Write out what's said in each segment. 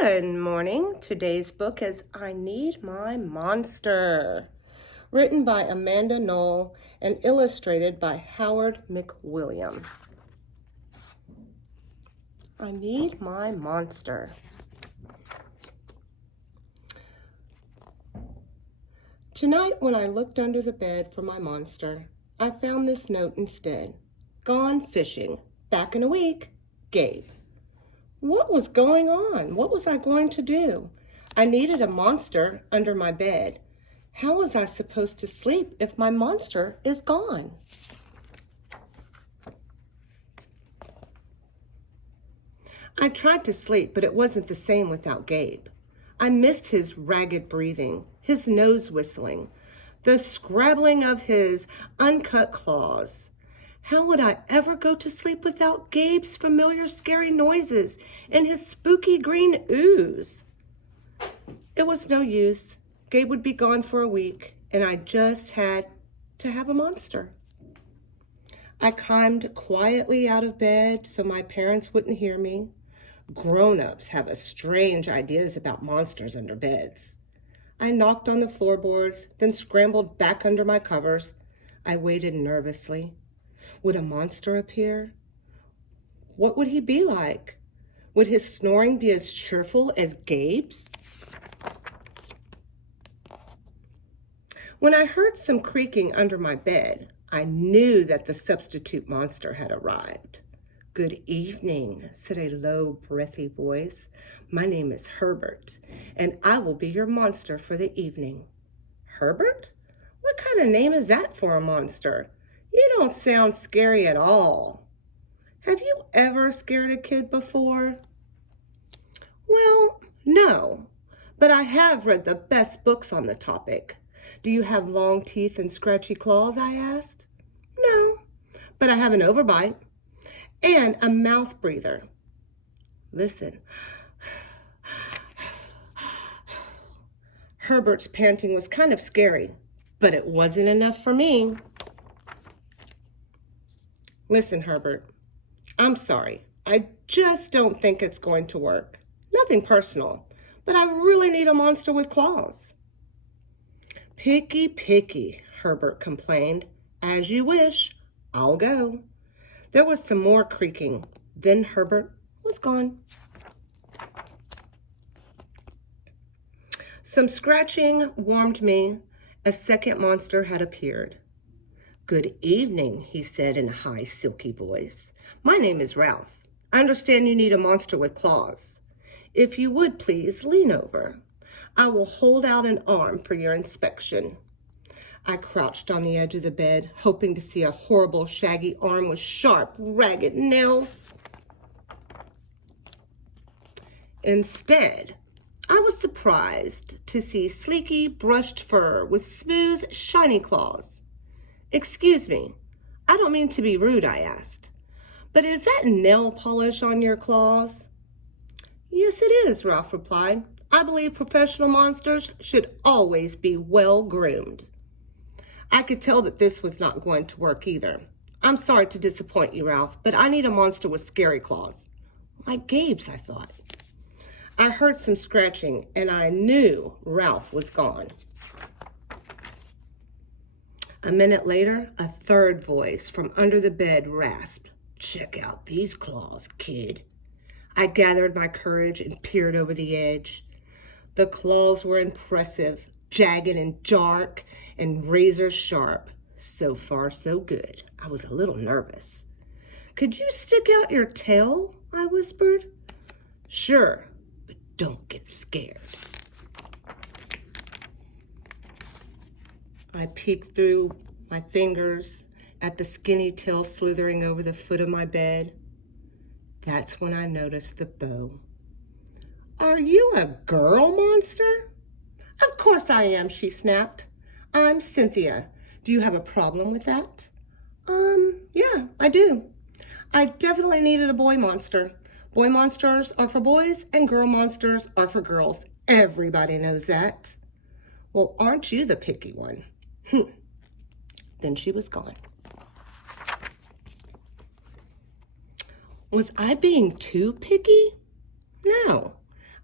Good morning. Today's book is I Need My Monster, written by Amanda Knoll and illustrated by Howard McWilliam. I need my monster. Tonight, when I looked under the bed for my monster, I found this note instead. Gone fishing. Back in a week. Gabe. What was going on? What was I going to do? I needed a monster under my bed. How was I supposed to sleep if my monster is gone? I tried to sleep, but it wasn't the same without Gabe. I missed his ragged breathing, his nose whistling, the scrabbling of his uncut claws. How would I ever go to sleep without Gabe's familiar scary noises and his spooky green ooze? It was no use. Gabe would be gone for a week, and I just had to have a monster. I climbed quietly out of bed so my parents wouldn't hear me. Grown-ups have strange ideas about monsters under beds. I knocked on the floorboards, then scrambled back under my covers. I waited nervously. Would a monster appear? What would he be like? Would his snoring be as cheerful as Gabe's? When I heard some creaking under my bed, I knew that the substitute monster had arrived. Good evening, said a low, breathy voice. My name is Herbert, and I will be your monster for the evening. Herbert? What kind of name is that for a monster? You don't sound scary at all. Have you ever scared a kid before? Well, no, but I have read the best books on the topic. Do you have long teeth and scratchy claws? I asked. No, but I have an overbite and a mouth breather. Listen. Herbert's panting was kind of scary, but it wasn't enough for me. Listen, Herbert, I'm sorry. I just don't think it's going to work. Nothing personal, but I really need a monster with claws. Picky, Herbert complained. As you wish, I'll go. There was some more creaking. Then Herbert was gone. Some scratching warmed me. A second monster had appeared. Good evening, he said in a high, silky voice. My name is Ralph. I understand you need a monster with claws. If you would please lean over. I will hold out an arm for your inspection. I crouched on the edge of the bed, hoping to see a horrible, shaggy arm with sharp, ragged nails. Instead, I was surprised to see sleeky, brushed fur with smooth, shiny claws. Excuse me, I don't mean to be rude, I asked, but is that nail polish on your claws? Yes, it is, Ralph replied. I believe professional monsters should always be well groomed. I could tell that this was not going to work either. I'm sorry to disappoint you, Ralph, but I need a monster with scary claws. Like Gabe's, I thought. I heard some scratching, and I knew Ralph was gone. A minute later, a third voice from under the bed rasped, Check out these claws, kid. I gathered my courage and peered over the edge. The claws were impressive, jagged and dark, and razor sharp. So far, so good. I was a little nervous. Could you stick out your tail? I whispered. Sure, but don't get scared. I peeked through my fingers at the skinny tail slithering over the foot of my bed. That's when I noticed the bow. Are you a girl monster? Of course I am, she snapped. I'm Cynthia. Do you have a problem with that? Yeah, I do. I definitely needed a boy monster. Boy monsters are for boys and girl monsters are for girls. Everybody knows that. Well, aren't you the picky one? Then she was gone. Was I being too picky? No.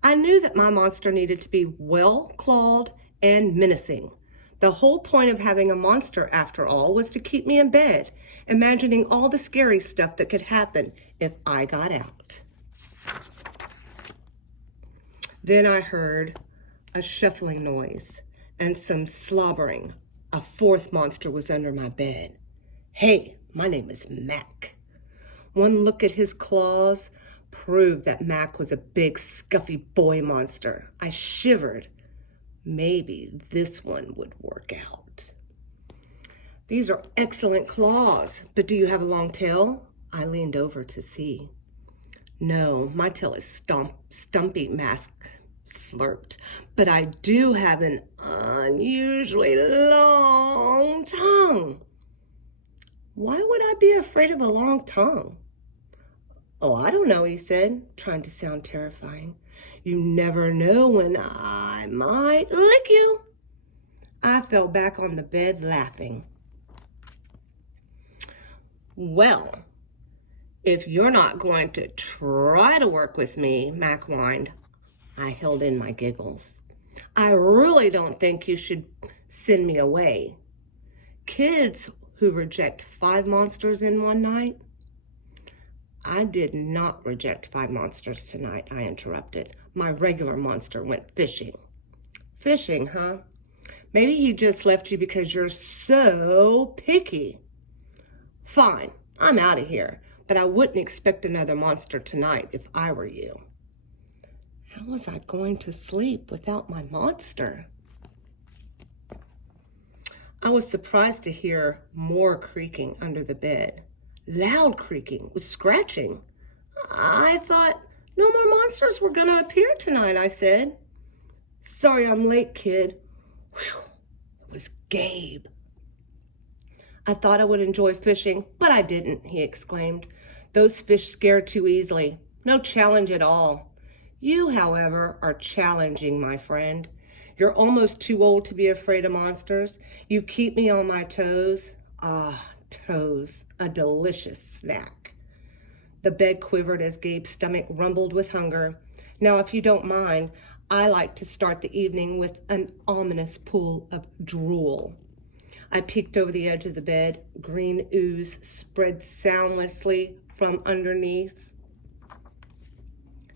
I knew that my monster needed to be well-clawed and menacing. The whole point of having a monster, after all, was to keep me in bed, imagining all the scary stuff that could happen if I got out. Then I heard a shuffling noise and some slobbering. A fourth monster was under my bed. Hey, my name is Mac. One look at his claws proved that Mac was a big, scuffy boy monster. I shivered. Maybe this one would work out. These are excellent claws, but do you have a long tail? I leaned over to see. No, my tail is stumpy, Mac slurped, but I do have an unusually long tongue. Why would I be afraid of a long tongue? Oh, I don't know, he said, trying to sound terrifying. You never know when I might lick you. I fell back on the bed laughing. Well, if you're not going to try to work with me, Mac whined. I held in my giggles. I really don't think you should send me away. Kids who reject 5 monsters in one night. I did not reject 5 monsters tonight, I interrupted. My regular monster went fishing. Fishing, huh? Maybe he just left you because you're so picky. Fine, I'm out of here, but I wouldn't expect another monster tonight if I were you. How was I going to sleep without my monster? I was surprised to hear more creaking under the bed. Loud creaking, with scratching. I thought no more monsters were going to appear tonight, I said. Sorry I'm late, kid. Whew, it was Gabe. I thought I would enjoy fishing, but I didn't, he exclaimed. Those fish scare too easily. No challenge at all. You, however, are challenging, my friend. You're almost too old to be afraid of monsters. You keep me on my toes. Ah, toes, a delicious snack. The bed quivered as Gabe's stomach rumbled with hunger. Now, if you don't mind, I like to start the evening with an ominous pool of drool. I peeked over the edge of the bed. Green ooze spread soundlessly from underneath.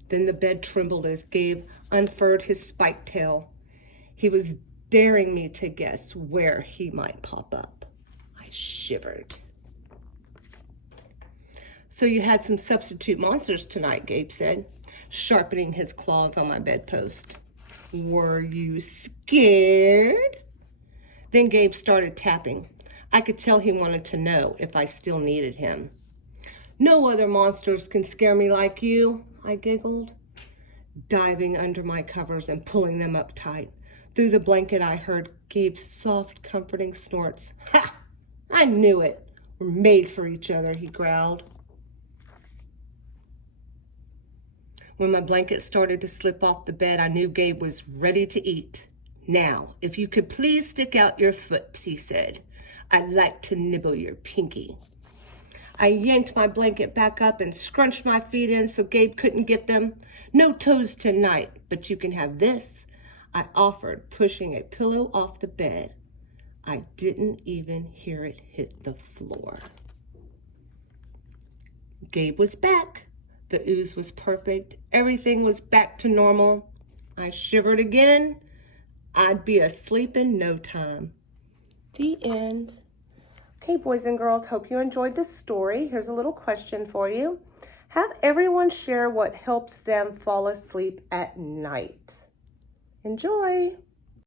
Then the bed trembled as Gabe unfurled his spiked tail. He was daring me to guess where he might pop up. I shivered. So you had some substitute monsters tonight, Gabe said, sharpening his claws on my bedpost. Were you scared? Then Gabe started tapping. I could tell he wanted to know if I still needed him. No other monsters can scare me like you, I giggled, diving under my covers and pulling them up tight. Through the blanket, I heard Gabe's soft, comforting snorts. Ha! I knew it. We're made for each other, he growled. When my blanket started to slip off the bed, I knew Gabe was ready to eat. Now, if you could please stick out your foot, he said. I'd like to nibble your pinky. I yanked my blanket back up and scrunched my feet in so Gabe couldn't get them. No toes tonight, but you can have this, I offered, pushing a pillow off the bed. I didn't even hear it hit the floor. Gabe was back. The ooze was perfect. Everything was back to normal. I shivered again. I'd be asleep in no time. The end. Okay, boys and girls, hope you enjoyed this story. Here's a little question for you. Have everyone share what helps them fall asleep at night. Enjoy.